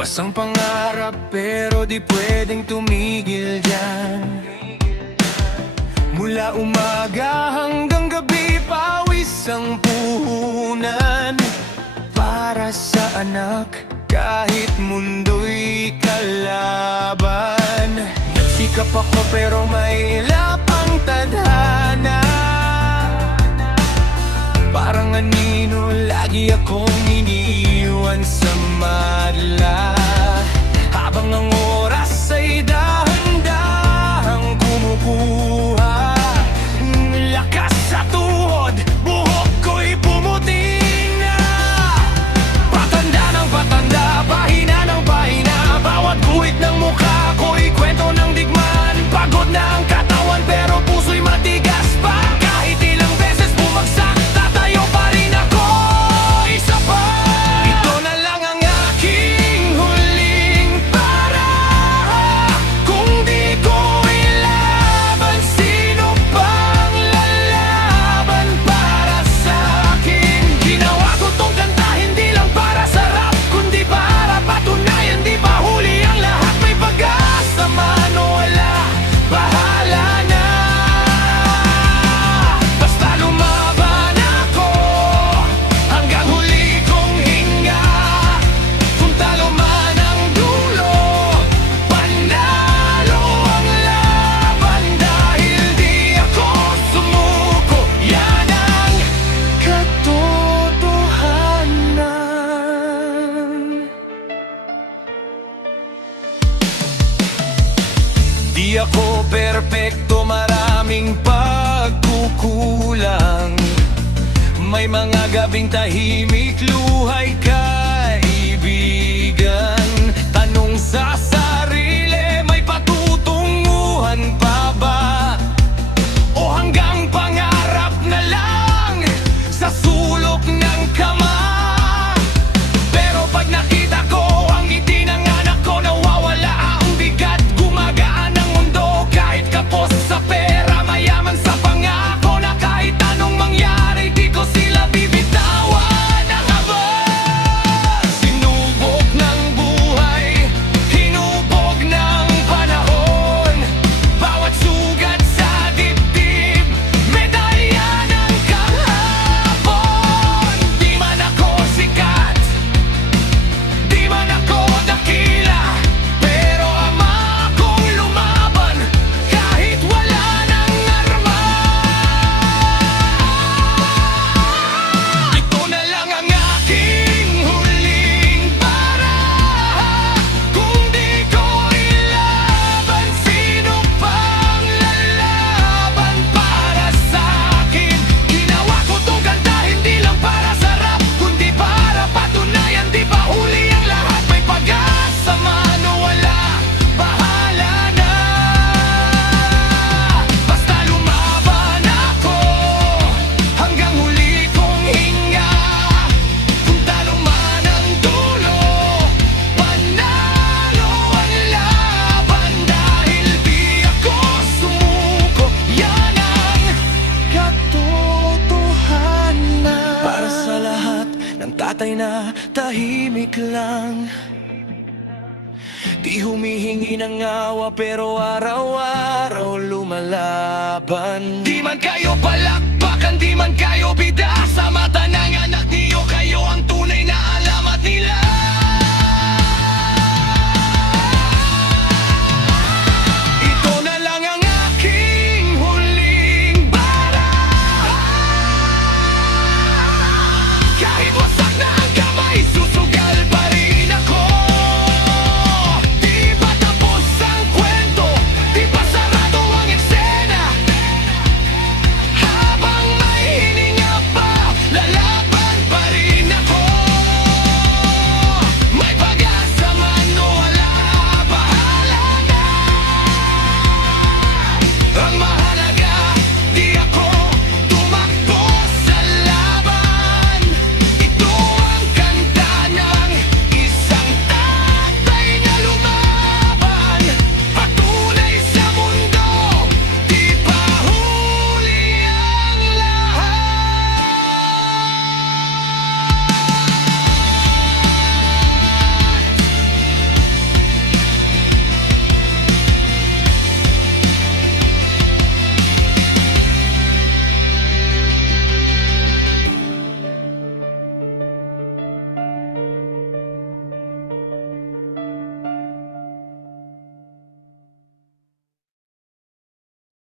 Labas ang pangarap pero di pwedeng tumigil dyan. Mula umaga hanggang gabi, pawis ang puhunan para sa anak, kahit mundo'y kalaban. Nagsikap ako pero may lapang tadhana. Parang anino, lagi akong iniiwan sa madla. Habang ang oras ay dahan-dahang kumukuha, lakas sa tuhod, buhok ko'y pumuti na. Patanda ng patanda, pahina ng pahina, bawat guhit ng mukha ko'y kwento ng digmaan. Pagod na ang katawan pero puso'y matigas pa. Kahit ilang beses bumagsak, tatayo pa rin ako, isa pa. Ito na lang ang aking huling para. Kung di ko ilaban, sino pang lalaban para sa'kin? Ginawa ko tong kanta hindi lang para sa rap, kundi para patunayan di pa huli ang lahat. May pag-asa man o wala, bahala na. Basta lumaban ako hanggang huli kong hinga. Kung talo man ang dulo, panalo ang laban. Dahil di ako sumuko, yan ang katotohanan. Di ako perpekto, maraming pagkukulang. May mga gabing tahimik, luhay kaibigan. Tanong sa sarili, may patutunguhan pa ba? O hanggang pangarap na lang sa sulok ng kama? Pero pag nakita ko ang ngiti ng anak ko, nawawala ang bigat, gumagaan ang mundo. Kahit kapos sa pera, mayaman sa pangako, na kahit anong mangyari, di ko sila bibitawan. Ang habang sinubok ng buhay, hinubog ng panahon. Bawat sugat sa dibdib, medalya ng kahapon. Di man ako sikat, di man ako dakila, pero ama akong lumaban kahit wala ng arma. Ito na lang ang aking huling para. Kung di ko ilaban, sino pang lalaban para sa'kin? Ginawa ko tong kanta hindi lang para sa rap, kundi para patunayan di pa huli ang lahat. May pag-asa man o wala, bahala na. Basta lumaban ako hanggang huli kong hinga. Kung talo man ang dulo, panalo ang laban. Dahil di ako sumuko, yan ang katotohanan. Para sa lahat ng tatay na tahimik lang, di humihingi ng awa pero araw-araw lumalaban. Di man kayo palakpakan, di man kayo bida, sama